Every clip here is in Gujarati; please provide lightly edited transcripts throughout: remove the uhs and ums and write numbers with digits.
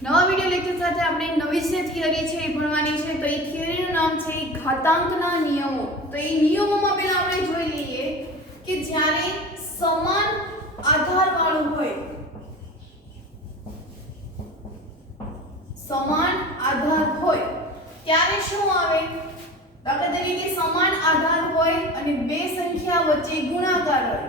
નવા વિડિયો લેક્ચર સાથે આપણે નવી જે થિયરી છે એ ભણવાની છે। તો એ થિયરીનું નામ છે ઘાતાંકના નિયમો। તો એ નિયમોમાં પહેલા આપણે જોઈ લઈએ કે જ્યારે સમાન આધાર વાળું હોય, સમાન આધાર હોય ત્યારે શું આવે। દાખલા તરીકે સમાન આધાર હોય અને બે સંખ્યા વચ્ચે ગુણાકાર હોય,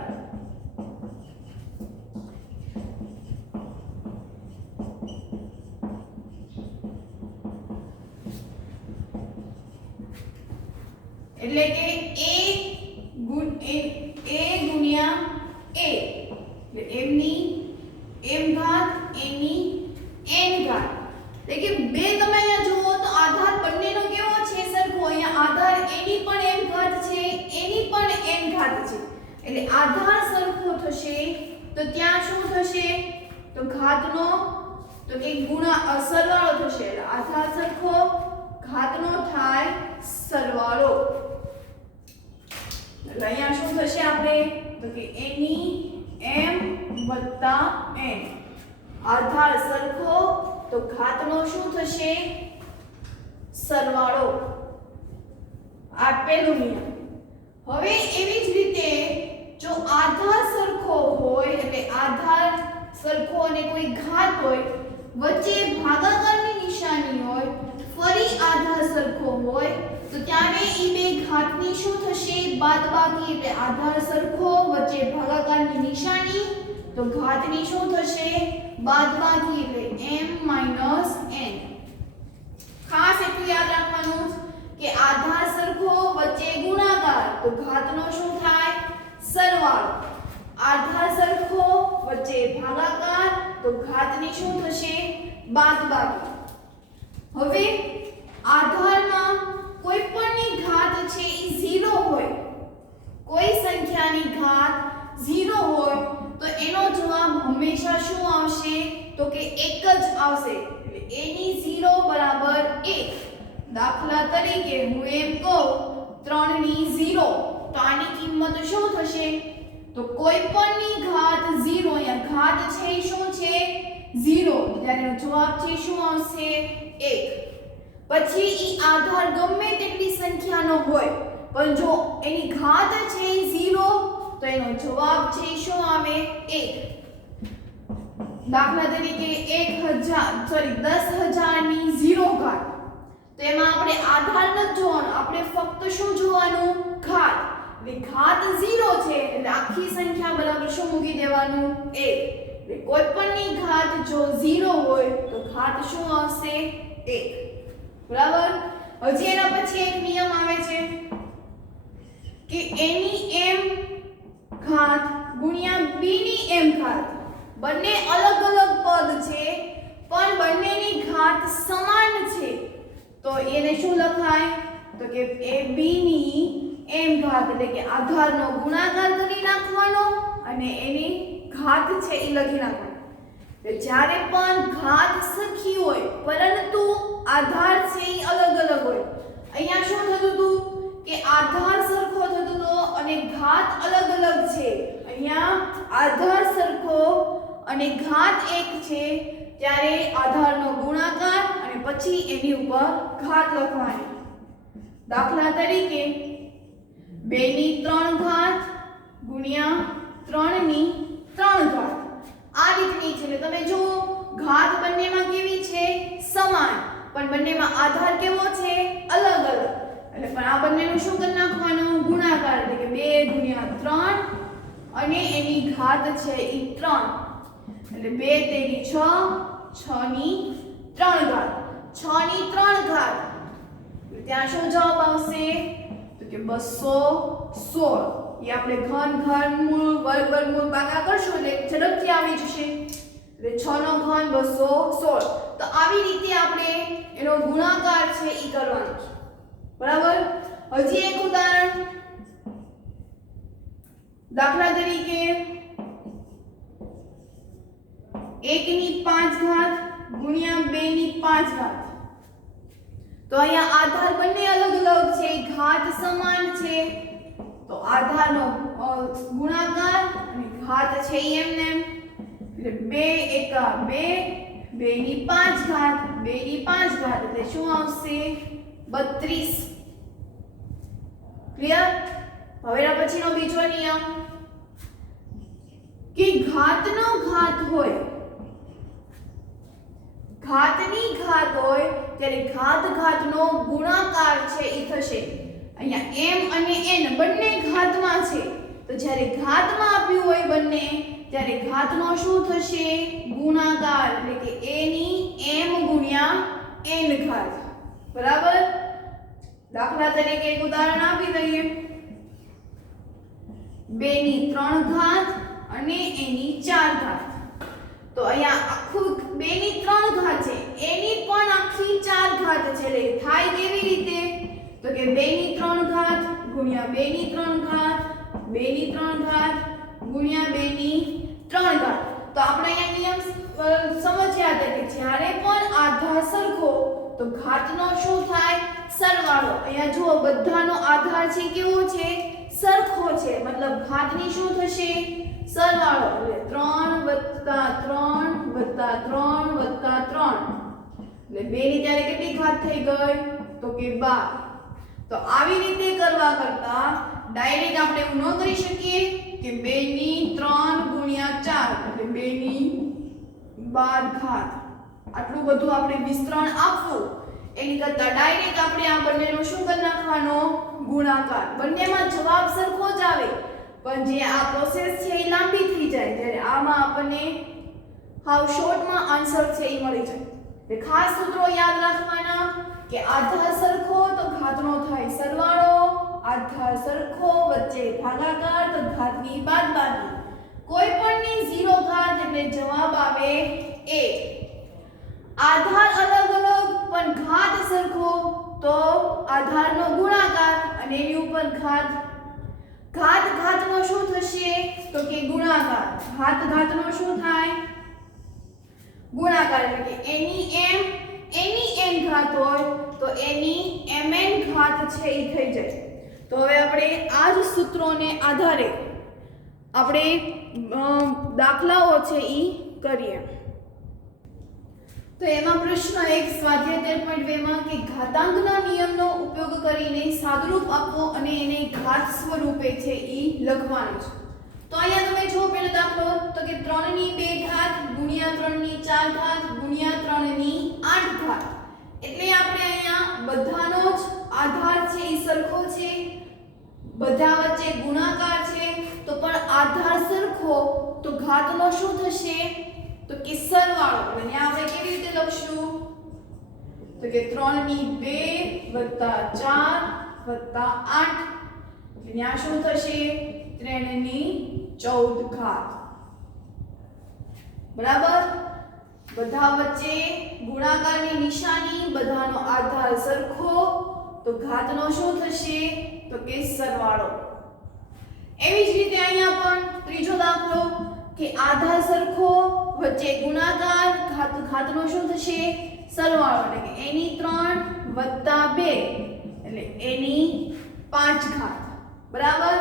એટલે કે a ગુણ્યા a એટલે m ની m ઘાત a ની n ઘાત। એટલે કે બે તમે અહીંયા જુઓ તો આધાર બંનેનો કેવો છે, સરખો। અહીંયા આધાર a ની પણ m ઘાત છે, a ની પણ n ઘાત છે, એટલે આધાર સરખો થશે તો ત્યાં શું થશે તો ઘાતનો તો કે સરવાળો થશે। એટલે આધાર સરખો ઘાતનો થાય સરવાળો। એટલે અહીંયા શું થશે આપણે તો કે a ની m વત્તા n, આધાર સરખો તો ઘાતનો શું થશે સરવાળો। આ પહેલું નિયમ। હવે એવી જ રીતે જો આધાર સરખો હોય એટલે આધાર સરખો અને કોઈ ઘાત હોય, વચ્ચે ભાગાકારની નિશાની હોય, ફરી આધાર સરખો હોય તો ત્યારે ઈ બે ઘાતની શું થશે બાદબાકી। એટલે આધાર સરખો વચ્ચે ભાગાકારની નિશાની તો ઘાતની શું થશે બાદબાકી, એટલે m - n। ખાસ એટલું યાદ રાખવાનું કે આધાર સરખો વચ્ચે ગુણાકાર તો ઘાતનો શું થાય સરવાળો, આધાર સરખો વચ્ચે ભાગાકાર તો ઘાતની શું થશે બાદબાકી। હવે આધારમાં કોઈ પણની ઘાત છે એ 0 હોય, કોઈ સંખ્યાની ઘાત 0 હોય તો એનો જવાબ હંમેશા શું આવશે તો કે 1 જ આવશે। એટલે a ની 0 બરાબર 1। દાખલા તરીકે હું એમ કહું 3 ની 0 તો આની કિંમત શું થશે તો કોઈ પણની ઘાત 0, અહીંયા ઘાત છે એ શું છે 0, ત્યારે એનો જવાબ છે શું આવશે 1। પછી ઈ આધાર ગમે તેટલી સંખ્યાનો હોય પણ જો એની ઘાત છે એ 0 તો એનો જવાબ છે શું આવે 1। દાખલા તરીકે 10,000 ની 0 ઘાત તો એમાં આપણે આધાર નથી જોવાનો, આપણે ફક્ત શું જોવાનું ઘાત। એટલે ઘાત 0 છે એટલે આખી સંખ્યા બરાબર શું મૂકી દેવાનું 1। એટલે કોઈ પણની ઘાત જો 0 હોય તો ઘાત શું આવશે 1, બરાબર। હજી એના પછી એક નિયમ આવે છે કે a ની m ઘાત ગુણ્યા b ની m ઘાત, બંને અલગ અલગ પદ છે પણ બંનેની ઘાત સમાન છે તો એને શું લખાય તો કે ab ની m ઘાત, એટલે કે આધારનો ગુણાકાર કરી નાખવાનો અને એની ઘાત છે એ લખી નાખવાનો। જ્યારે પણ ઘાત સરખી હોય પરંતુ આધાર છે એ અલગ અલગ હોય, અહીંયા શું થતું હતું કે આધાર સરખો થતો હતો અને ઘાત અલગ અલગ છે। અહીંયા આધાર સરખો અને ઘાત એક છે ત્યારે આધારનો ગુણાકાર અને પછી એની ઉપર ઘાત લખવાની। દાખલા તરીકે 2 ની 3 ઘાત ગુણ્યા 3 ની 3 ઘાત આ રીતની છે। એટલે તમે જુઓ ઘાત બંનેમાં કેવી છે સમાન પણ બંનેમાં આધાર કેવો છે અલગ અલગ। એટલે પણ આ બંનેનું શું કરી નાખવાનું ગુણાકાર, એટલે કે 2 ગુણ્યા 3 અને એની ઘાત છે એ 3 એટલે 2 તેરી 6, 6 ની 3 ઘાત, 6 ની 3 ઘાત ત્યાં શું જવાબ આવશે તો કે 216। એ આપણે ઘનમૂળ વર્ગમૂળ ભાગા કરશું એટલે ઝડપથી આવી જશે। એટલે 6 નો ઘન 216। તો આવી રીતે આપણે એનો ગુણાકાર છે એ કરવાનો છે, બરાબર। હજી એક ઉદાહરણ, દાખલા તરીકે 1 ની 5 ઘાત ગુણ્યા 2 ની 5 ઘાત તો અહીંયા આધાર બંને અલગ અલગ છે, ઘાત સમાન છે તો આધારનો ગુણાકાર અને ઘાત છે એમને એટલે 2 એકા 2 2 ની 5 ઘાત 2 ની 5 ઘાત એટલે શું આવશે 32 ક્લિયર હવે એના પછીનો બીજો નિયમ કે ઘાતનો ઘાત હોય ઘાતની ઘાત હોય ત્યારે ઘાત ઘાતનો ગુણાકાર છે ઈ થશે અહીંયા m અને n બંને ઘાતમાં છે તો જ્યારે ઘાતમાં આપ્યું હોય બંને ત્યારે ઘાતનો શું થશે ગુણાકાર એટલે કે a ની m ગુણ્યા n ઘાત બરાબર દાખલા તરીકે એક ઉદાહરણ આપી દઈએ 2 ની 3 ઘાત અને a ની 4 ઘાત તો અહીંયા આખું 2 ની 3 ઘાત છે a ની પણ આખી 4 ઘાત છે એટલે થાય કેવી રીતે તો કે 2 ની 3 ઘાત ગુણ્યા 2 ની 3 ઘાત 2 ની 3 ઘાત ગુણ્યા 2 ની 3 ઘાત તો આપણે અહીંયા નિયમ સમજ્યા હતા કે જ્યારે પણ આધાર સરખો તો ઘાતનો શું થાય સરવાળો અહીંયા જુઓ બધાનો આધાર છે કેવો છે સરખો છે મતલબ ઘાતની શું થશે સરવાળો એટલે 3 + 3 + 3 + 3 એટલે 2 ની ત્યારે કેટલી ઘાત થઈ ગઈ તો કે 12 તો આવી રીતે કરવા કરતા ડાયરેક્ટ આપણે એવું ન કરી શકીએ કે 2 ની 3 ગુણ્યા 4 એટલે 2 ની 12 ઘાત આટલું બધું આપણે વિસ્તરણ આપવું એની કરતા ડાયરેક્ટ આપણે આ બંનેનો શું કરી નાખવાનો ગુણાકાર બંનેમાં જવાબ સરખો જ આવે પણ જે આ પ્રોસેસ છે એ લાંબી થઈ જાય જ્યારે આમાં આપણને હાવ શોર્ટમાં આન્સર છે એ મળી જાય એટલે ખાસ સૂત્રો યાદ રાખવાના કે આધાર સરખો તો ઘાતનો થાય સરવાળો આધાર સરખો વચ્ચે ભાગાકાર તો ઘાતની બાદબાકી કોઈ પણની 0 ઘાત એટલે જવાબ આવે 1 આધાર અલગ અલગ પણ ઘાત સરખો તો આધારનો ગુણાકાર અને એની ઉપર ઘાત ઘાતનો શું થશે તો કે ગુણાકાર ઘાતનો શું થાય ગુણાકાર એટલે કે એની n ઘાત હોય તો એની mn ઘાત છે એ થઈ જાય તો હવે આપણે આ જ સૂત્રોને આધારે આપણે દાખલાઓ છે એ કરીએ તો એમાં પ્રશ્ન 1 સ્વાધ્યાય 13.2 માં કે ઘાતાંકના નિયમનો ઉપયોગ કરીને સાદુરૂપ આપો અને એને ઘાત સ્વરૂપે છે ઈ લખવાનું છે તો અહીંયા તમે જો પહેલો દાખલો તો કે 3 ની 2 ઘાત ગુણ્યા 3 ની 4 ઘાત ગુણ્યા 3 ની 8 ઘાત એટલે આપણે અહીંયા બધાનો જ આધાર છે ઈ સરખો છે બધા વચ્ચે ગુણાકાર છે તો પણ આધાર સરખો તો ઘાતનો શું થશે તો કે સરવાળો એટલે આપણે કેવી રીતે લખશું તો કે 3 ની 2 + 4 + 8 એટલે શું થશે 3 ની 14 ઘાત બરાબર બધા વચ્ચે ગુણાકારની નિશાની બધાનો આધાર સરખો તો ઘાતનો શું થશે તો કે સરવાળો એવી જ રીતે અહીંયા પણ ત્રીજો દાખલો કે આધાર સરખો વચ્ચે ગુણાકાર ઘાતનો શું થશે સરવાળો એટલે કે a ની 3 + 2 એટલે a ની 5 ઘાત બરાબર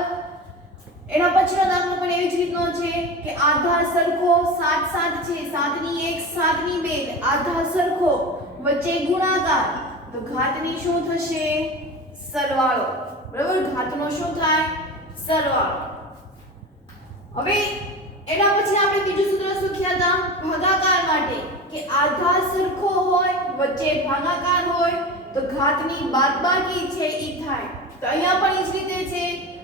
એના પછીનો દાખલો પણ એવી જ રીતનો છે કે આધાર સરખો 7 7 છે 7 ની 1 7 ની 2 આધાર સરખો વચ્ચે ગુણાકાર તો ઘાતની શું થશે સરવાળો બરાબર ઘાતનો શું થાય સરવાળો હવે એના પછી આપણે બીજું સૂત્ર શીખ્યા હતા ભાગાકાર માટે કે આધાર સરખો હોય વચ્ચે ભાગાકાર હોય તો ઘાતની બાદબાકી છે ઈ થાય તો અહીંયા પણ એ જ રીતે છે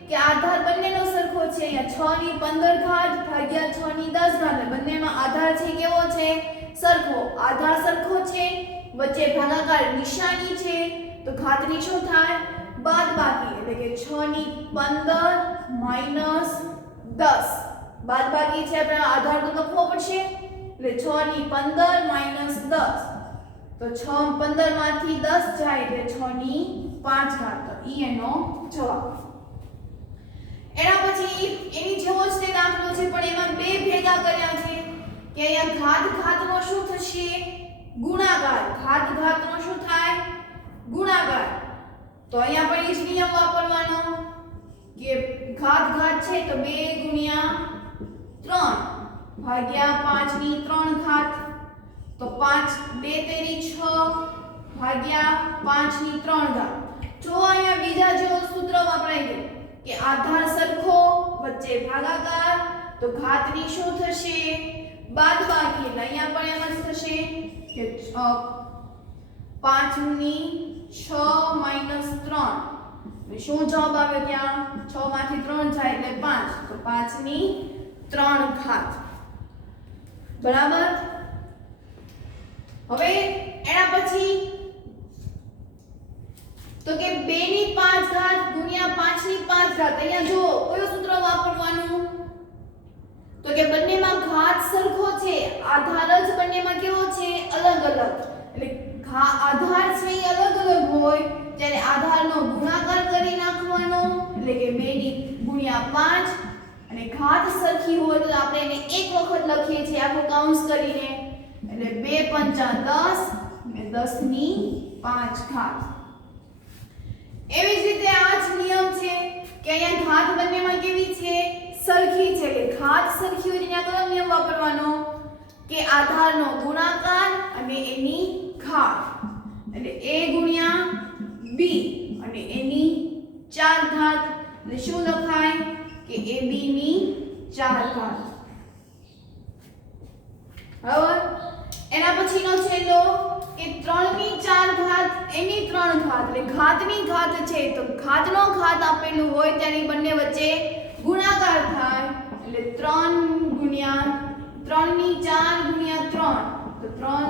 કે આધાર બંનેનો સરખો છે અહીંયા 6 ની 15 ઘાત ભાગ્યા 6 ની 10 ઘાત બંનેનો આધાર છે કેવો છે સરખો આધાર સરખો છે વચ્ચે ભાગાકાર નિશાની છે તો ઘાતની શું થાય બાદબાકી એટલે કે 6 ની 15 - 10 બાદબાકી છે આપણે આધાર તો લખવો પડશે એટલે 6 ની 15 - 10 તો 6 15 માંથી 10 જાય એટલે 6 ની 5 ઘાત તો ઈ એનો જવાબ એના પછી એની જેવો જ તે દાખલો છે પણ એમાં બે ભેગા કર્યા છે કે અહીંયા ઘાતનો શું થશે ગુણાકાર ઘાતનો શું થાય ગુણાકાર તો અહીંયા પણ એ જ નિયમ વાપરવાનો કે ઘાત છે તો 2 * 3 ભાગ્યા 5 ની 3 ઘાત તો 5 2 તેરી 6 ભાગ્યા 5 ની 3 ઘાત. જો અહીંયા બીજા જેવો સૂત્ર વપરાય ગયું કે આધાર સરખો વચ્ચે ભાગાકાર, તો ઘાતની શું થશે? બાદબાકી. એટલે અહીંયા પણ એમ જ થશે કે 5 ની 6 માઈનસ 3. શું જવાબ આવે ત્યાં? 6 માંથી 3 જાય એટલે 5, તો 5 ની 3 ઘાત. બરાબર. હવે એના પછી તો કે 2 ની 5 ઘાત ગુણ્યા 5 ની 5 ઘાત. અહીંયા જો કયું સૂત્ર વાપરવાનું? તો કે બંનેમાં ઘાત સરખો છે, આધાર જ બંનેમાં કેવો છે? અલગ અલગ. એટલે આધાર છે એ અલગ અલગ હોય ત્યારે આધારનો ગુણાકાર કરી નાખવાનો, એટલે કે 2 ની ગુણ્યા 5, અને ઘાત સરખી હોય તો આપણે એને એક વખત લખીએ છીએ આખું કાઉન્સ કરીને, એટલે 2 પંચા 10 અને 10 ની 5 ઘાત. એવી જ રીતે આ જ નિયમ છે કે અહીંયા ઘાત બંનેમાં કેવી છે? સરખી છે. એટલે ઘાત સરખી હોય ત્યાં કયો નિયમ વાપરવાનો? કે આધારનો ગુણાકાર અને એની ઘાત, એટલે a ગુણ્યા b અને એની 4 ઘાત. એટલે શું લખાય? કે ab ની 4 ઘાત. બરાબર. એના પછીનો છેલ્લો કે 3 ની 4 ઘાત એની 3 ઘાત. એટલે ઘાતની ઘાત છે તો ઘાતનો ઘાત આપેલું હોય ત્યારે બંને વચ્ચે ગુણાકાર થાય, એટલે 3 ગુણ્યા 3 ની 4 ગુણ્યા 3, તો 3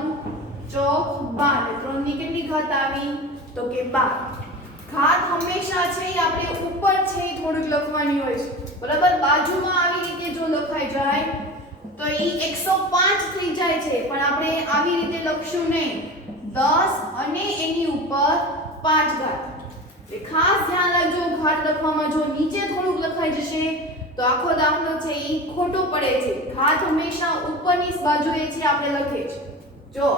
ચોક 12. 3 ની કેટલી ઘાત આવી? તો કે 12. ઘાત હંમેશા છે આપણે ઉપર છે થોડુંક લખવાની હોય છે. બરાબર. બાજુમાં આવી રીતે જો લખાઈ જાય તો ઈ 105 થઈ જાય છે, પણ આપણે આવી રીતે લખશું નહીં. 10 અને એની ઉપર 5 ઘાત. એ ખાસ ધ્યાન રાખજો ઘાત લખવામાં જો નીચે થોડુંક લખાઈ જશે તો આખો દાખલો છે ઈ ખોટો પડે છે. ઘાત હંમેશા ઉપરની બાજુએ છે આપણે લખીએ છીએ. જો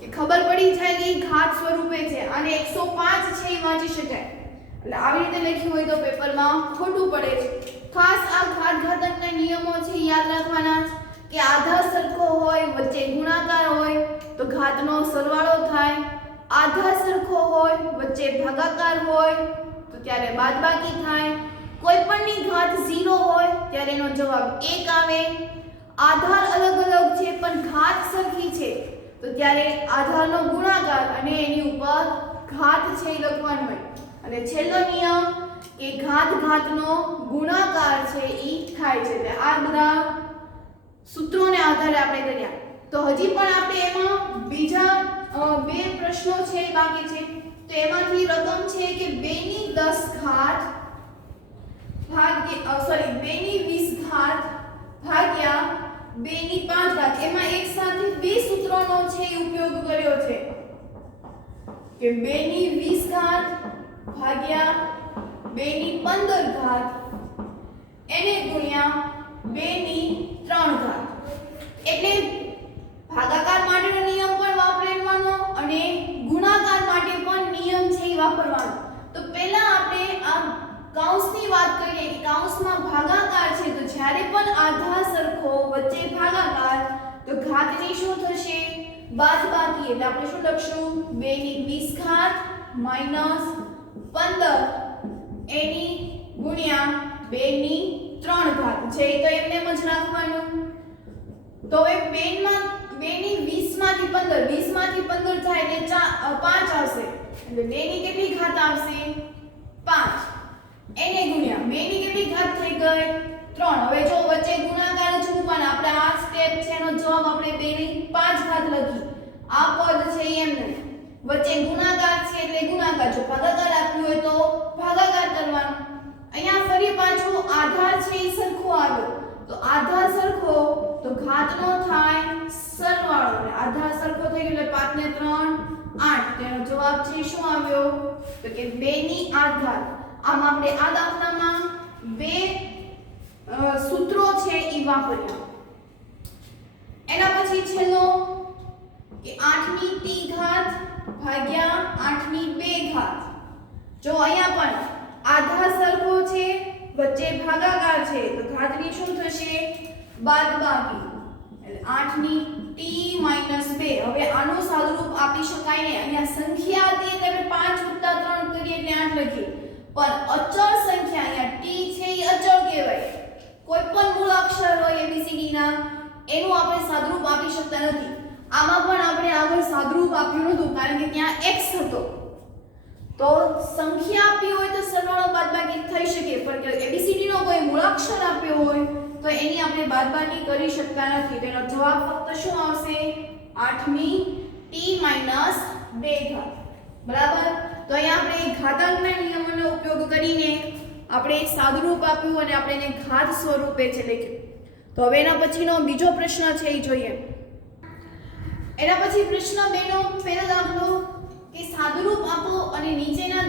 કે ખબર પડી જાય કે ઘાત સ્વરૂપે છે અને 105 છે એ વાંચી શકાય. એટલે આવી રીતે લખ્યું હોય તો પેપરમાં ખોટું પડે છે. ખાસ આ ઘાત ઘાતકના નિયમો છે યાદ રાખવાના કે આધાર સરખો હોય, વચ્ચે ગુણાકાર હોય તો ઘાતનો સરવાળો થાય. આધાર સરખો હોય, વચ્ચે ભાગાકાર હોય તો ત્યારે બાદબાકી થાય. કોઈ પણની ઘાત 0 હોય ત્યારે એનો જવાબ 1 આવે. આધાર અલગ અલગ છે પણ ઘાત સરખી છે તો ત્યારે આધારનો ગુણાકાર અને એની ઉપર ઘાત છે એ લખવાનું હોય. અને છેલ્લો નિયમ કે ઘાત ઘાતનો ગુણાકાર છે ઈ થાય છે. એટલે આ બધા સૂત્રોને આધારે આપણે કર્યા. તો હજી પણ આપણે એમાં બીજા 2 પ્રશ્નો છે બાકી છે. તો એમાંથી રકમ છે કે 2 ની 10 ઘાત ભાગ્યા 2 ની 20 ઘાત ભાગ્યા 2 ની 5 ઘાત. એમાં એક સાથે 2 સૂત્રોનો છે ઉપયોગ કર્યો છે કે 2 ની 20 ઘાત ભાગ્યા 2 ની 15 ઘાત એને ગુણ્યા 2 ની 3 ઘાત. એટલે ભાગાકાર માટેનો નિયમ પણ વાપરવાનો અને ગુણાકાર માટે પણ નિયમ છે એ વાપરવાનો. તો પહેલા આપણે આ કૌંસની વાત કરીએ કે કૌંસમાં ભાગાકાર છે તો જ્યારે પણ આધાર સરખો વચ્ચે ભાગાકાર તો ઘાતની શું થશે? બાદબાકી. એટલે આપણે શું લખશું? 2 ની 20 ઘાત માઈનસ 15 એની ગુણ્યા 2 ની 3 ઘાત છે તો એમને જ રાખવાનું. તો હવે 2 ની 20 માંથી 15 20 માંથી 15 જાય એટલે 5 આવશે. એટલે 2 ની કેટલી ઘાત આવશે? 5 એને ગુણ્યા 2 ની કેટલી ઘાત થઈ ગઈ? 3. હવે જો વચ્ચે ગુણાકાર જ મૂકવાનો. આપણે આ સ્ટેપ છે એનો જવાબ આપણે 2 ની 5 ઘાત લખી. આ પદ છે એમને વચ્ચે ગુણાકાર છે એટલે ગુણાકાર. જો ભાગાકાર આપ્યું હોય તો ભાગાકાર કરવાનો. અહીંયા ફરી પાછું આધાર છે એ સરખો આવ્યો તો આધાર સરખો તો ઘાતનો થાય સરવાળો. એટલે આધાર સરખો થઈ ગયો એટલે 5 ને 3 8. તેનો જવાબ છે શું આવ્યો? તો કે 2 ની 8 ઘાત. આમ આપણે આ દાખલામાં 2 સૂત્રો છે ઈ વાપર્યા. એના પછી છેલ્લો કે 8 ની t ઘાત ભાગ્યા 8 ની 2 ઘાત. જો અહીંયા પણ આધાર સરખો છે વચ્ચે ભાગાકાર છે તો ઘાતની શું થશે? બાદબાકી. એટલે 8 ની t - 2. હવે આનું સાદુરૂપ આપી શકાય ને અહીંયા સંખ્યા હતી એટલે આપણે 5 + 3 કરીએ એટલે 8 લખીએ પણ અચળ સંખ્યા અહીંયા t છે એ અચળ કહેવાય કોઈ પણ મૂળ અક્ષર હોય ABCD ના એનું આપણે સાદુરૂપ આપી શકતા નથી આમાં પણ આપણે આગળ સાદુરૂપ આપ્યું નહોતું કારણ કે ત્યાં x હતો તો સંખ્યા આપી હોય તો સરવાળો બાદબાકી થઈ શકે પણ ABCD નો કોઈ મૂળાક્ષર આપ્યો હોય તો એની આપણે બાદબાકી કરી શકતા નથી તેનો જવાબ ફક્ત શું આવશે 8મી t - 2 ઘાત બરાબર તો અહીંયા આપણે ઘાતાંકના નિયમોનો ઉપયોગ કરીને આપણે એક સાદુરૂપ આપ્યું અને આપણે એને ઘાત સ્વરૂપે છે લખ્યું તો હવે એના પછીનો બીજો પ્રશ્ન છે એ જોઈએ એના પછી પ્રશ્ન 2 નો પહેલો દાખલો કે સાદુરૂપ આપો અને નીચેના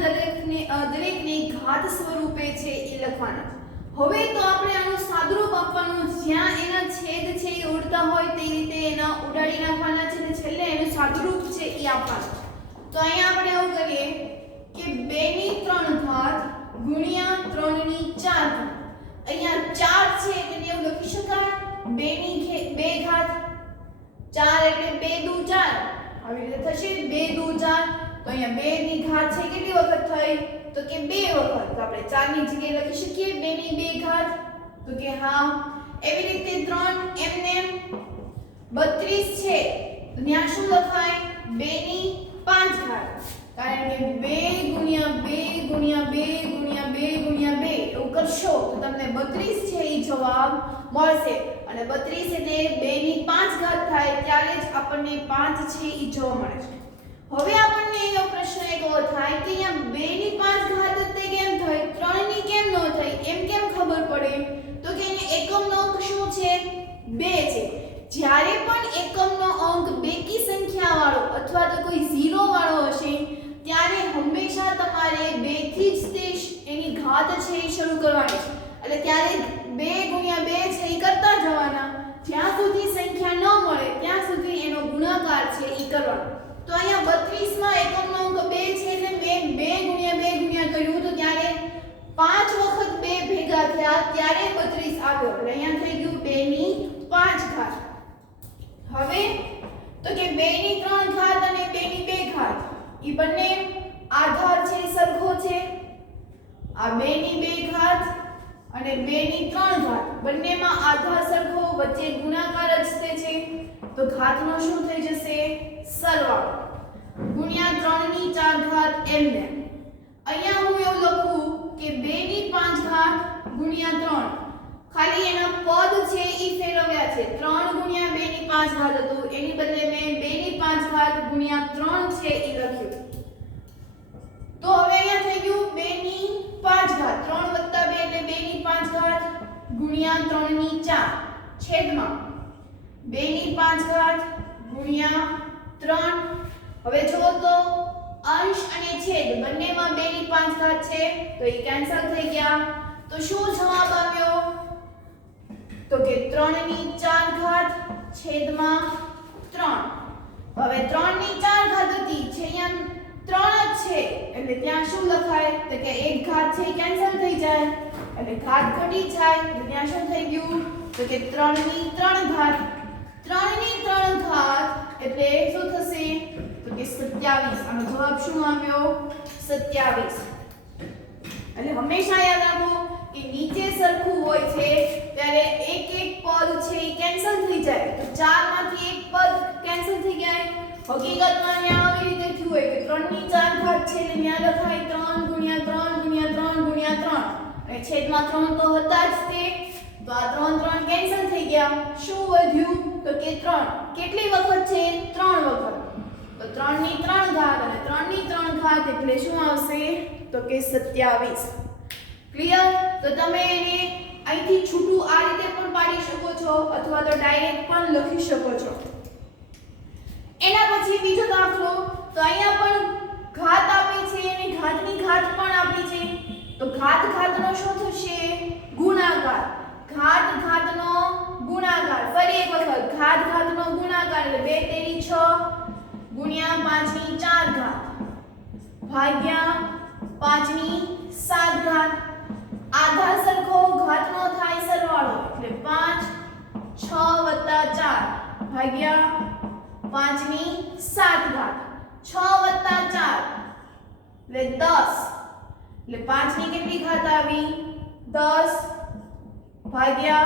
દરેકને ઘાત સ્વરૂપે છે એ લખવાના હવે તો આપણે આનું સાદુરૂપ આપવાનું જ્યાં એના છેદ છે એ ઉડતા હોય તે રીતે એના ઉડાડી નાખવાના છે અને છેલ્લે એનું સાદુરૂપ છે એ આપવાનું તો અહીંયા આપણે એવું કરીએ કે 2 ની 3 ઘાત ગુણ્યા 3 ની 4 ઘાત અહીંયા 4 છે એટલે એવું લખી શકાય 2 ની 2 ઘાત 4 એટલે 2 દુ 4 આવી રીતે થશે 2 દુ 4 તો અહીંયા 2 ની ઘાત છે કેટલી વખત થઈ તો કે 2 વખત તો આપણે 4 ની જગ્યાએ લખી શકીએ 2 ની 2 ઘાત તો કે હા એવી રીતે 3 એમને 32 છે તો ત્યાં શું લખાય 2 ની 5 ઘાત કારણ કે 2 ગુણ્યા 2 ગુણ્યા 2 ગુણ્યા 2 ગુણ્યા 2 એવું કરશો તો તમને 32 છે એ જવાબ મળશે અને 32 એટલે 2 ની 5 ઘાત થાય ત્યારે જ આપણને 5 છે એ જોવા મળે છે હવે આપણને એનો પ્રશ્ન એક એવો થાય કે અહીંયા 2 ની 5 ઘાત તે કેમ થઈ 3 ની કેમ ન થઈ એમ કેમ ખબર પડે તો કે અહીંયા એકમનો અંક શું છે 2 છે જ્યારે પણ એકમનો અંક બેકી સંખ્યા વાળો અથવા તો કોઈ 0 વાળો હશે ત્યારે હંમેશા તમારે 2 થી જ તે એની ઘાત છે એ શરૂ કરવાની છે એટલે ત્યારે 2 ગુણ્યા 2 છે એ કરતા જવાના જ્યાં સુધી સંખ્યા ન મળે ત્યાં સુધી એનો ગુણાકાર છે એ કરવાનો તો અહીંયા 32 માં એકમનો અંક 2 છે એટલે મેં 2 ગુણ્યા 2 ગુણ્યા કર્યું તો ત્યારે 5 વખત 2 ભેગા થયા ત્યારે 32 આવ્યો એટલે અહીંયા થઈ ગયું 2 ની 5 ઘાત હવે તો કે 2 ની 3 ઘાત અને 2 ની 2 ઘાત ઈ બંને આધાર છે સરખો છે આ 2 ની 2 ઘાત અને 2 ની 3 ઘાત બંનેમાં આધાર સરખો વચ્ચે ગુણાકાર જ છે તો ઘાતનો શું થઈ જશે સરવાળો ગુણ્યા 3 ની 4 ઘાત એમને અહીંયા હું એવું લખું કે 2 ની 5 ઘાત ગુણ્યા 3 ખાલી એના પદ છે ઈ ફેરવ્યા છે 3 ગુણ્યા 2 ની 5 ઘાત હતું એની બદલે મેં 2 ની 5 ઘાત ગુણ્યા 3 છે ઈ લખ્યું તો હવે અહીંયા થઈ ગયું 2 ની 5 ઘાત 3 + 2 એટલે 2 ની 5 ઘાત ગુણ્યા 3 ની 4 છેદમાં 2 ની 5 ઘાત ગુણ્યા 3 હવે જો તો અંશ અને છેદ બંનેમાં 2 ની 5 ઘાત છે તો એ કેન્સલ થઈ ગયા તો શું જવાબ આવ્યો તો કે 3 ની 4 ઘાત છેદમાં 3 હવે 3 ની 4 ઘાત હતી છે અહીંયા 3 જ છે એટલે ત્યાં શું લખાય તો કે 1 ઘાત છે કેન્સલ થઈ જાય એટલે ઘાત ઘટી જાય તો ત્યાં શું થઈ ગયું તો કે 3 ની 3 ઘાત 3 ની 3 ઘાત એટલે શું થશે તો કે 27 આનો જવાબ શું આવ્યો 27 એટલે હંમેશા યાદ રાખો કે નીચે સરખું હોય છે ત્યારે એક પદ છે એ કેન્સલ થઈ જાય તો 4 માંથી એક પદ કેન્સલ થઈ જાય હકીકતમાં અહીંયા આવી રીતે થયું હોય કે 3 ની 4 ઘાત છે એટલે ત્યાં લખાય 3 ગુણ્યા 3 ગુણ્યા 3 ગુણ્યા 3 અને છેદમાં 3 તો હતા જ તે તો આ 3 કેન્સલ થઈ ગયા શું વધ્યું તો કે 3 કેટલી વખત છે 3 વખત તો 3 ની 3 ઘાત અને 3 ની 3 ઘાત એટલે શું આવશે તો કે 27 ક્લિયર તો તમે એને અહીંથી છૂટું આ રીતે પણ પાડી શકો છો અથવા તો ડાયરેક્ટ પણ લખી શકો છો એના પછી બીજો દાખલો તો અહીંયા પણ ઘાત આપી છે અને ઘાતની ઘાત પણ આપી છે તો ઘાતનો શું થશે ગુણાકાર ઘાતનો ગુણાકાર ફરી એક વખત ઘાતનો ગુણાકાર એટલે 2 તેરી 6 ગુણ્યા 5 ની 4 ઘાત ભાગ્યા 5 ની 7 ઘાત આધાર સરખો ઘાતનો થાય સરવાળો એટલે 5 6 + 4 ભાગ્યા 5 5 ની 7 ઘાત 6 વત્તા 4 એટલે 10 એટલે 5 ની કેટલી ઘાત આવી 10 ભાગ્યા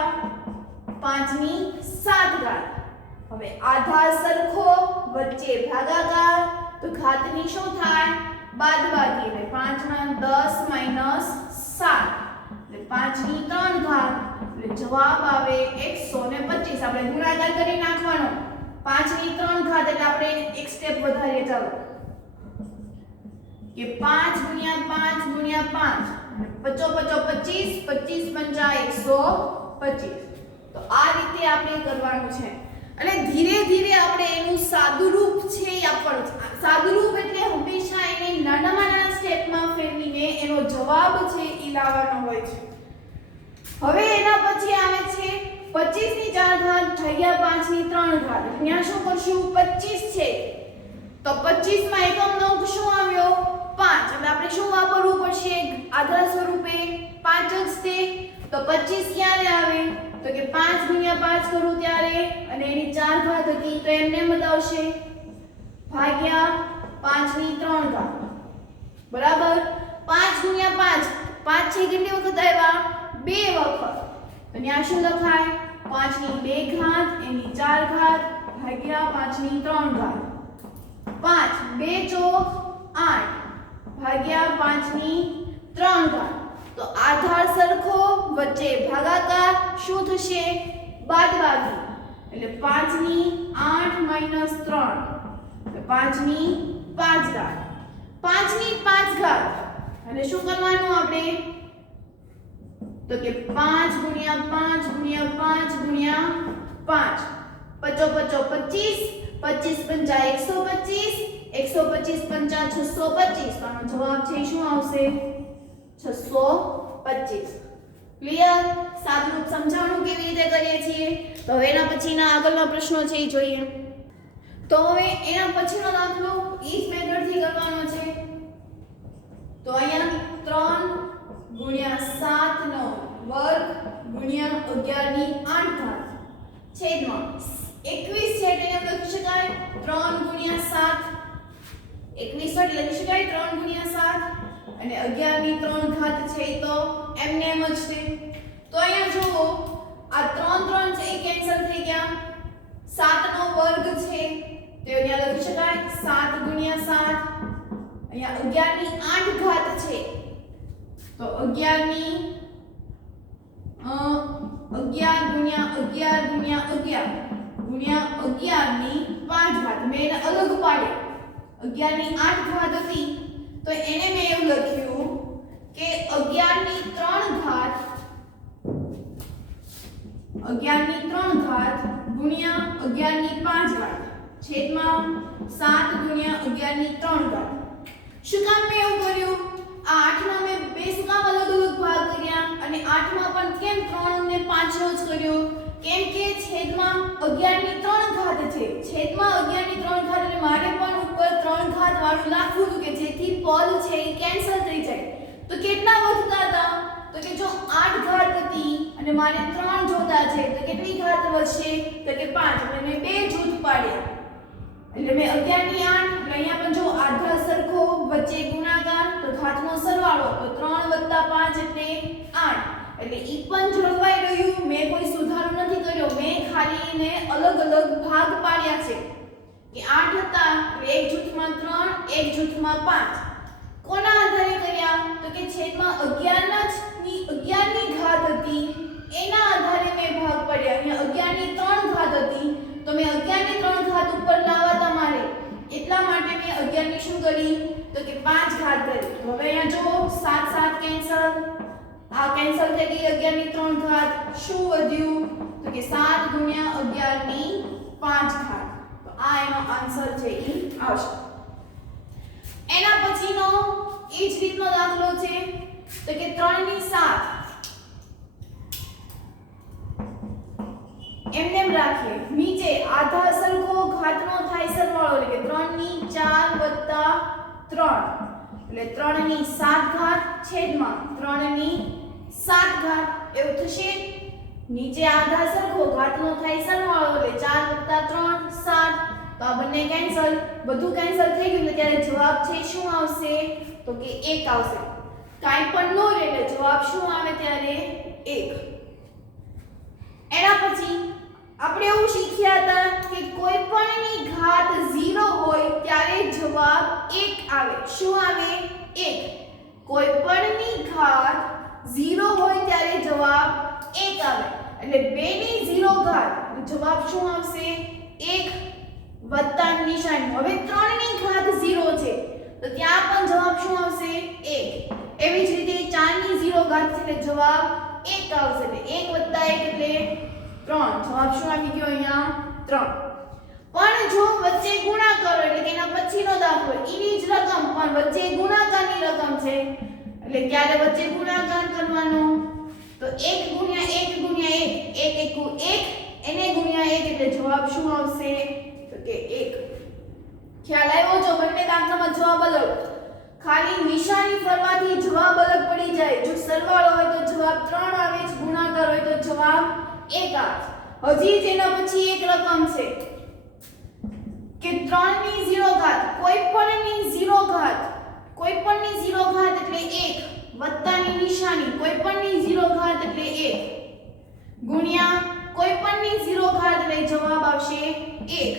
5 ની 7 ઘાત હવે આધાર સરખો વચ્ચે ભાગાકાર તો ઘાતની શું થાય બાદબાકી એટલે 5 માં 10 માઈનસ 7 એટલે 5 ની 3 ઘાત એટલે જવાબ આવે 125 આપણે ગુણાકાર કરી નાખવાનો 5 ની 3 ઘાત એટલે આપણે એક સ્ટેપ વધારીએ ચાલો કે 5 ગુણ્યા 5 ગુણ્યા 5 પચો પચો 25 25 પંચા 125 તો આ રીતે આપણે કરવાનું છે અને ધીરે ધીરે આપણે એનું સાદું રૂપ છે એ આપવાનું છે સાદું રૂપ એટલે હંમેશા એને નાનામાં નાના સ્ટેપમાં ફેરવીને એનો જવાબ છે એ લાવવાનો હોય છે હવે એના પછી આવે છે 25 ની 4 ઘાત ભાગ્યા 5 ની 3 ઘાત અહીંયા શું કરશું 25 છે તો 25 માં એકમ અંક શું આવ્યો 5 એટલે આપણે શું વાપરવું પડશે આધાર સ્વરૂપે 5 જ છે તો 25 ક્યારે આવે તો કે 5 ગુણ્યા 5 કરું ત્યારે અને એની 4 ઘાત હતી તો એમને બતાવશે ભાગ્યા 5 ની 3 ઘાત બરાબર 5 ગુણ્યા 5 5 છે કેટલી વખત આવ્યા 2 વખત તો ત્યાં શું લખાય 5 ની 2 ઘાત એની 4 ઘાત ભાગ્યા 5 ની 3 ઘાત 5 2 ચોક 8 ભાગ્યા 5 ની 3 ઘાત તો આધાર સરખો વચ્ચે ભાગાકાર શું થશે બાદબાકી એટલે 5 ની 8 માઈનસ 3 એટલે 5 ની 5 ઘાત 5 ની 5 ઘાત અને શું કરવાનું આપણે તો કે 5 ગુણ્યા 5 ગુણ્યા 5 ગુણ્યા 5 પચો પચો 25 25 પંચા 125 125 પંચા 625 તો આનો જવાબ છે શું આવશે 625 ક્લિયર સાદુરૂપ સમજાવવાનું કેવી રીતે કરીએ છીએ તો હવે એના પછીના આગળના પ્રશ્નો છે એ જોઈએ તો હવે એના પછીનો દાખલો ઈ જ મેથડથી કરવાનો છે તો અહીંયા 3 ગુણ્યા 7 નો વર્ગ ગુણ્યા 11 ની 8 ઘાત છેદમાં 21 છે એટલે લખી શકાય 3 ગુણ્યા 7 21 લખી શકાય 3 ગુણ્યા 7 અને 11 ની 3 ઘાત છે તો એમને એમ જ છે તો અહીંયા જુઓ આ 3 3 છે એ કેન્સલ થઈ ગયા 7 નો વર્ગ છે તો અહીંયા લખી શકાય 7 ગુણ્યા 7 અહીંયા 11 ની 8 ઘાત છે તો 11 ની 11 ગુણ્યા 11 ગુણ્યા 11 ગુણ્યા 11 ની 5 ઘાત મેં એને અલગ પાડ્યા 11 ની 8 ઘાત હતી તો એને મેં એવું લખ્યું કે 11 ની 3 ઘાત 11 ની 3 ઘાત ગુણ્યા 11 ની 5 ઘાત છેદમાં 7 ગુણ્યા 11 ની 3 ઘાત શું કામ મેં એવું કર્યું આ 8 ના મેં બે શું કામ અલગ અલગ ભાગ કર્યા અને 8 માં પણ કેમ 3 ને 5 નો જ કર્યો કેમ કે છેદમાં 11 ની 3 ઘાત છે છેદમાં 11 ની 3 ઘાત એટલે મારે પણ ઉપર 3 ઘાત વાળું લખવું હતું કે જેથી પદ છે એ કેન્સલ થઈ જાય તો કેટલા વધતા હતા તો કે જો 8 ઘાત હતી અને મારે 3 જોતા છે તો કેટલી ઘાત વધશે તો કે 5 એટલે મેં બે જૂથ પાડ્યા એટલે મેં 11 ની 8 એટલે અહીંયા પણ જો આધાર સરખો વચ્ચે ગુણાકાર તો ઘાતનો સરવાળો તો 3 5 એટલે 8 એટલે ઈ પણ જળવાઈ રહ્યું મેં કોઈ સુધારો નથી કર્યો મેં ખાલી એને અલગ અલગ ભાગ પાડ્યા છે કે 8 હતા એક જૂથમાં 3 એક જૂથમાં 5 કોના આધારે કર્યા તો કે છેદમાં 11 ની 11 ની ઘાત હતી એના આધારે મેં ભાગ પાડ્યા અહીંયા 11 ની 3 ઘાત હતી તો મેં 11 ની 3 ઘાત ઉપર લાવવા તમારે એટલા માટે મેં 11 ની શું કરી તો કે 5 ઘાત કરી તો હવે અહીંયા જો 7 7 કેન્સલ આ કેન્સલ થઈ ગઈ 11 ની 3 ઘાત શું વધ્યું તો કે 7 ગુણ્યા 11 ની 5 ઘાત તો આ એનો આન્સર છે ઈ આવશે એના પછીનો એ જ રીતનો દાખલો છે તો કે 3 ની 7 એમને એમ રાખીએ નીચે આધા સરખો ઘાતનો થાય સરવાળો એટલે કે 3 ની 4 3 એટલે 3 ની 7 ઘાત છેદમાં 3 ની 7 ઘાત એવું થશે નીચે આધા સરખો ઘાતનો થાય સરવાળો એટલે 4 3 7 તો આ બંને બંને કેન્સલ, બધું કેન્સલ થઈ ગયું એટલે ત્યારે જવાબ છે શું આવશે તો કે 1 આવશે. કાંઈ પણ ન રહે એટલે જવાબ શું આવે ત્યારે 1. એના પછી આપણે એવું શીખ્યા હતા કે કોઈ પણની ઘાત 0 હોય ત્યારે જવાબ 1 આવે. શું આવે? 1. કોઈ પણની ઘાત 0 હોય ત્યારે જવાબ 1 આવે. એટલે 2 ની 0 ઘાત જવાબ શું આવશે? 1 વત્તા નિશાની. હવે 3 ની ઘાત 0 છે તો ત્યાં પણ જવાબ શું આવશે? 1. એવી જ રીતે 4 ની 0 ઘાત છે એટલે જવાબ 1 આવશે. એટલે 1 વત્તા 1 એટલે 3. જવાબ શું આવી ગયો અહીંયા? 3. પણ જો વચ્ચે ગુણાકાર એટલે કે એના પછીનો દાખલો એની જ રકમ પણ વચ્ચે ગુણાકારની રકમ છે એટલે ક્યારે વચ્ચે ગુણાકાર કરવાનો તો 1 ગુણ્યા 1 ગુણ્યા 1 1 એકુ 1 એને ગુણ્યા 1 એટલે જવાબ શું આવશે તો કે 1. ખ્યાલ આવ્યો? જો બંને દાખલામાં જવાબ અલગ, ખાલી નિશાની ફરવાથી જવાબ અલગ પડી જાય. જો સરવાળો હોય તો જવાબ 3 આવે, ગુણાકાર હોય તો જવાબ 1 આવે. હજી તેના પછી એક રકમ છે કે 3 ની 0 ઘાત, કોઈ પણની 0 ઘાત, કોઈ પણની 0 ઘાત એટલે 1 વત્તાની નિશાની, કોઈ પણની 0 ઘાત એટલે 1 ગુણ્યા કોઈ પણની 0 ઘાત એટલે જવાબ આવશે 1.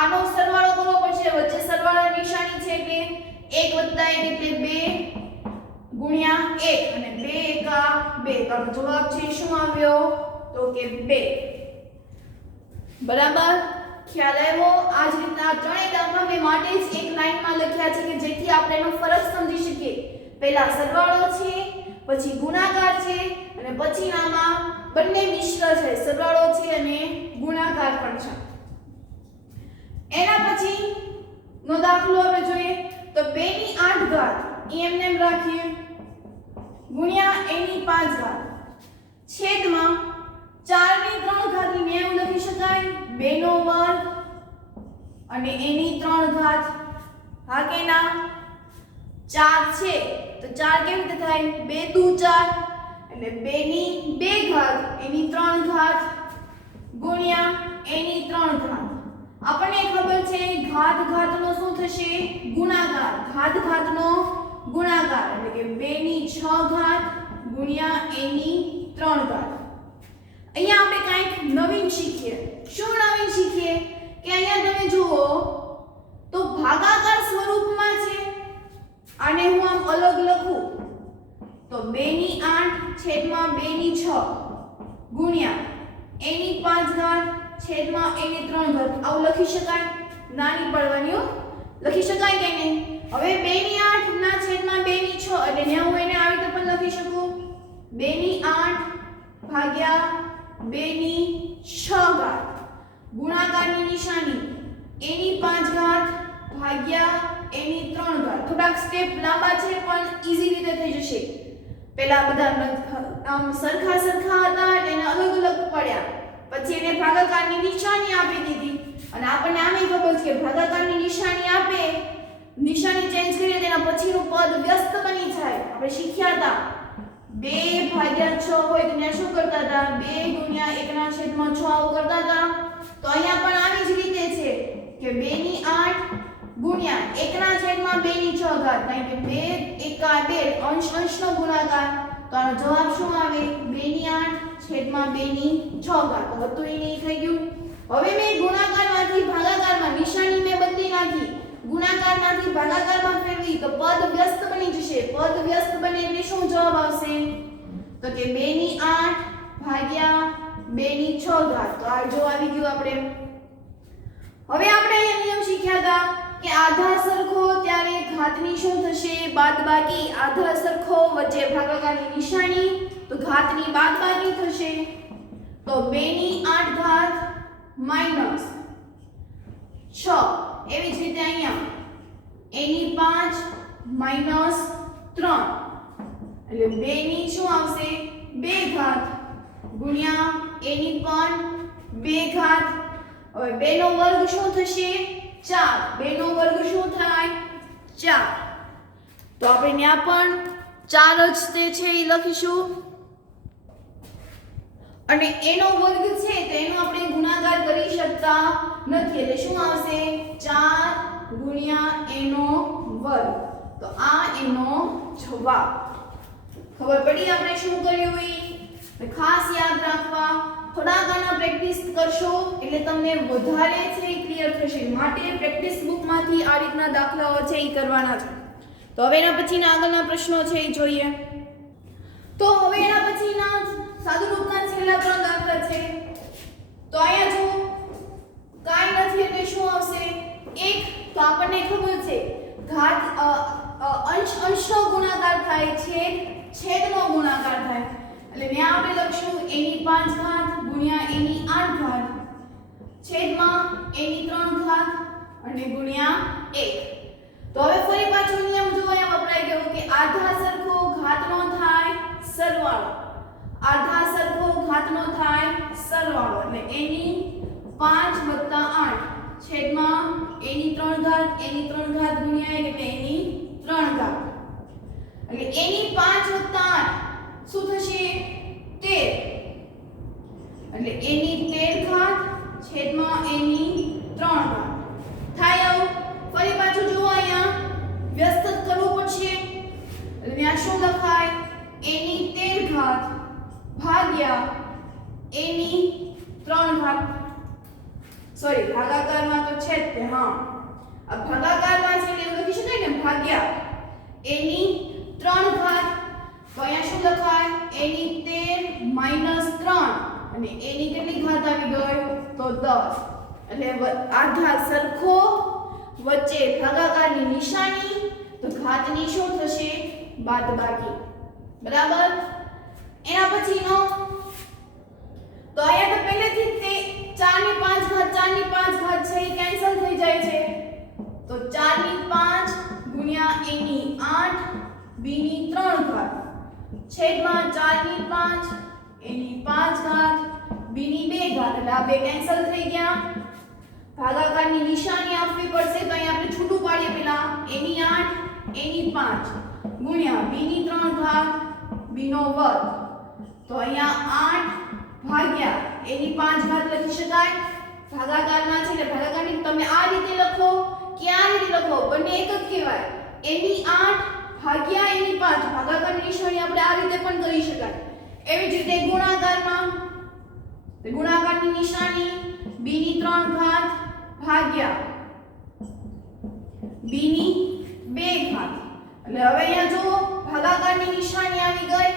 આનો સરવાળો કરવો પડશે, વચ્ચે સરવાળાની નિશાની છે એટલે 1 વત્તા 1 એટલે 2 ગુણ્યા 1 અને 2 એકા 2. તો જવાબ છે શું આવ્યો તો કે 2. બરાબર? ખ્યાલ આવ્યો? આ જ રીતના ત્રણેય દાખલા મેં માટે જ એક લાઈનમાં લખ્યા છે કે જેથી આપણે એનો ફરક સમજી શકીએ. પહેલા સરવાળો છે, પછી ગુણાકાર છે અને પછી આમાં બંને મિશ્ર છે, સરવાળો છે અને ગુણાકાર પણ છે. એના પછી નો દાખલો હવે જોઈએ તો 2 ની 8 ઘાત એમને એમ રાખીએ ગુણ્યા a ની 5 ઘાત છેદમાં 4 ની 3 ઘાત ને એવું લખી શકાય 2 નો વર્ગ અને a ની 3 ઘાત. હા કે ના? 4 છે તો 4 કેવી રીતે થાય? 2 દુ 4 એટલે 2 ની 2 ઘાત a ની 3 ઘાત ગુણ્યા a ની 3 ઘાત. આપણને ખબર છે ઘાત ઘાતનો શું થશે? ગુણાકાર. ઘાત ઘાતનો ગુણાકાર એટલે કે 2 ની 6 ઘાત ગુણ્યા a ની 3 ઘાત. અહીંયા આપણે કંઈક નવીન શીખીએ. શું નવીન શીખીએ કે અહીંયા તમે જુઓ તો ભાગાકાર સ્વરૂપમાં છે. આને હું આમ અલગ લખું તો 2 ની 8 છેદમાં 2 ની 6 ગુણ્યા a ની 5 ઘાત છેદમાં a ની 3 ઘાત. આવું લખી શકાય? નાની પડવાની લખી શકાય કે નહીં? હવે 2 ની 8 ના છેદમાં 2 ની 6 એટલે ને હું એને આવી રીતે પણ લખી શકું 2 ની 8 ભાગ્યા 2 ની 6 ઘાત ગુણાકારની નિશાની a ની 5 ઘાત ભાગ્યા a ની 3 ઘાત. થોડાક સ્ટેપ લાંબા છે પણ ઈઝી રીતે થઈ જશે. પહેલા બધા આમ સરખા સરખા હતા એટલે એને અલગ અલગ પડ્યા, પછી એને ભાગાકારની નિશાની આપી દીધી અને આપણને આમે ખબર છે કે ભાગાકારની નિશાની આપે, નિશાની ચેન્જ કરીએ તેના પછીનું પદ વ્યસ્ત બની જાય. આપણે શીખ્યા હતા 2 ભાગ્યા 6 હોય તો ત્યાં શું કરતા હતા? 2 ગુણ્યા 1 ના છેદમાં 6 આવું કરતા હતા. તો અહીંયા પણ આવી જ રીતે છે કે 2 ની 8 ગુણ્યા 1 ના છેદમાં 2 ની 6 ઘાત, કારણ કે 2 એકા 2 અંશ અંશનો ગુણાકાર. તો આનો જવાબ શું આવે? 2 ની 8 છેદમાં 2 ની 6 ઘાત. તો હતું એ નહીં થઈ ગયું. હવે મેં ગુણાકારમાંથી ભાગાકારમાં નિશાની મેં બદલી નાખી, ગુણાકારમાંથી ભાગાકારમાં ફેરવી તો પદ વ્યસ્ત બની જશે. પદ વ્યસ્ત બને એટલે શું જવાબ આવશે તો કે 2 ની 8 ભાગ્યા 2 ની 6 ઘાત. તો આ જો આવી ગયું આપણે. હવે આપણે અહીંયા નિયમ શીખ્યા હતા કે આધાર સરખો ત્યારે ઘાતની શું થશે? બાદબાકી. આધાર સરખો વચ્ચે ભાગાકારની નિશાની તો ઘાતની બાદબાકી થશે. તો 2 ની 8 ઘાત માઈનસ 6. એવી જ રીતે અહીંયા a ની 5 માઈનસ 3 એટલે 2 ની શું આવશે? 2 ઘાત ગુણ્યા a ની પણ 2 ઘાત. હવે 2 નો વર્ગ શું થશે? 4. 2 નો વર્ગ શું થાય? 4. તો આપણે ત્યાં પણ 4 જ તે છે એ લખીશું અને એનો વર્ગ છે તો એનો આપણે ગુણાકાર કરી શકતા નથી એટલે શું આવશે? 4 વર્ગ. તો આ એનો જવાબ. ખબર પડી આપણે શું કર્યું ઈ? ખાસ યાદ રાખવા, થોડાક આના પ્રેક્ટિસ કરશો એટલે તમને વધારે છે ક્લિયર થશે. માટે પ્રેક્ટિસ બુકમાંથી આ રીતના દાખલાઓ છે એ કરવાના છે. તો હવે એના પછીના આગળના પ્રશ્નો છે એ જોઈએ. તો હવે એના પછીના સાદુરૂપના છેલ્લા 3 દાખલા છે. તો અહીંયા જો કાઈ નથી એટલે શું આવશે? 1. તો આપણને ખબર છે ઘાત અંશનો ગુણાકાર થાય, છેદનો ગુણાકાર થાય. એટલે ત્યાં આપણે લખશું a ની 5 ઘાત ગુણ્યા a ની 8 ઘાત છેદમાં a ની 3 ઘાત અને ગુણ્યા 1. તો હવે ફરી પાછો નિયમ જો અહીંયા વપરાઈ ગયો કે આધા સરખો ઘાતનો થાય સરવાળો. આધા સરખો ઘાતનો થાય સરવાળો. એટલે a ની 5 + 8 છેદમાં a ની 3 ઘાત, a ની 3 ઘાત ગુણ્યા 1 એટલે a ની 3 ઘાત. એટલે a ની 5 + 8 શું થશે? 13. એટલે a ની 13 ઘાત છેદમાં a ની 3 ઘાત થાય. આવું ફરી પાછું જુઓ અહીંયા વ્યસ્ત કરવું પડશે. એટલે ત્યાં શું લખાય? a ની 13 ઘાત ભાગ્યા a ની 3 ઘાત. સોરી, ભાગાકારમાં તો છે જ તે. હા, આ ભાગાકારમાં છે એટલે લખી શકાય ને ભાગ્યા a ની 3 ઘાત. તો અહીંયા શું લખાય? a ની 13 - 3 અને a ની કેટલી ઘાત આવી ગઈ? તો 10. એટલે આધા સરખો, વચ્ચે ભાગાકારની નિશાની, તો ઘાતની શું થશે? બાદબાકી. બરાબર. એના પછીનો તો અહીંયા તો પહેલેથી જ તે 4 ની 5 ઘાત, 4 ની 5 ઘાત છે એ કેન્સલ થઈ જાય છે. તો 4 ની 5 ગુણ્યા a ની 8 b ની 3 ઘાત છેદમાં 4 ની 5 a ની 5 ઘાત b ની 2 ઘાત. એટલે આ બે કેન્સલ થઈ ગયા. ભાગાકારની નિશાની આપવી પડશે. તો અહીં આપણે છૂટું પાડીએ. પેલા a ની 8 a ની 5 ગુણ્યા b ની 3 ઘાત b નો વર્ગ. તો અહીંયા 8 ભાગ્યા a ની 5 ઘાત લખી શકાય. ભાગાકારમાં છે એટલે ભાગાકારની તમે આ રીતે લખો કે આ રીતે લખો, બંને એક જ કહેવાય. a ની 8 ભાગ્યા a ની 5 ભાગાકારની નિશાની આપણે આ રીતે પણ કરી શકાય. એવી જ રીતે ગુણાકારમાં ગુણાકારની નિશાની b ની 3 ઘાત ભાગ્યા b ની 2 ઘાત. એટલે હવે અહીંયા જો ભાગાકારની નિશાની આવી ગઈ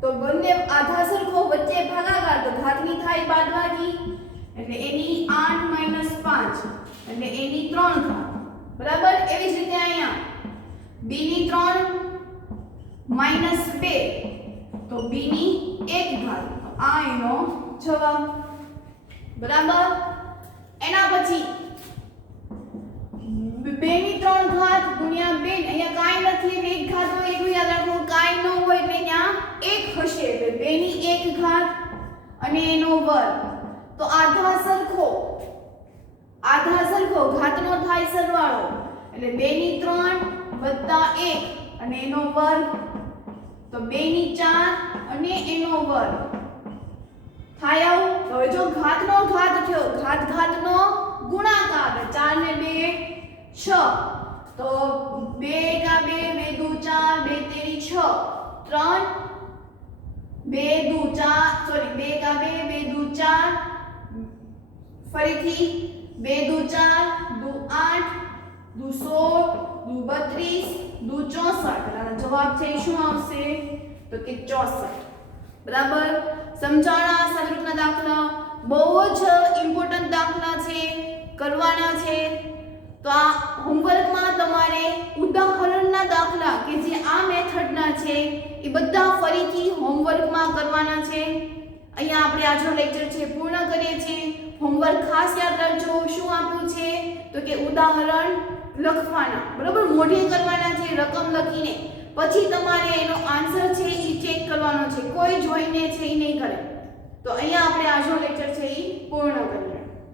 તો બંને આધા સરખો, વચ્ચે ભાગાકાર, તો ઘાતની થાય બાદબાકી. એટલે a ની 8 - 5 એટલે a ની 3 ઘાત. બરાબર. એવી જ રીતે અહીંયા b ની 3 - 2 તો b ની 1 ઘાત. આ એનો જવાબ. બરાબર. એના પછી 2 ની 3 ઘાત ગુણ્યા 2. અહીંયા કાઈ નથી એટલે 1 ઘાત હોય એટલું યાદ રાખો. કાઈ ન હોય એટલે ત્યાં 1 હશે. એટલે 2 ની 1 ઘાત અને એનો વર્ગ. તો આધા સરખો ઘાતનો થાય સરવાળો. એટલે 2 ની 3 + 1 અને એનો વર્ગ. તો 2 ની 4 અને એનો વર્ગ થાય. આવું. તો હવે જો ઘાતનો ઘાત થયો, ઘાતનો ગુણાકાર. 4 ને 2 6. તો 2 × 2 2 × 4 2 તેરી 6 3 2 × 4 2 × 2 2 × 4 ફરીથી 2 × 4 2 8 2 16 2 32 2 64. આનો જવાબ છે શું આવશે? તો કે 64. બરાબર. સમજાણા સાદુરૂપના દાખલા બહુ જ ઇમ્પોર્ટન્ટ દાખલા છે, કરવાના છે. તો આ હોમવર્કમાં તમારે ઉદાહરણના દાખલા કે જે આ મેથડના છે એ બધા ફરીથી હોમવર્કમાં કરવાના છે. અહીંયા આપણે આજનો લેક્ચર છે પૂર્ણ કરીએ છીએ. હોમવર્ક ખાસ યાદ રાખજો. શું આપ્યું છે? તો કે ઉદાહરણ લખવાના. બરાબર. મોઢે કરવાના છે રકમ લખીને. પછી તમારે એનો આન્સર છે એ ચેક કરવાનો છે. કોઈ જોઈને છે એ નહીં કરે. તો અહીંયા આપણે આજનો લેક્ચર છે એ પૂર્ણ કરીએ.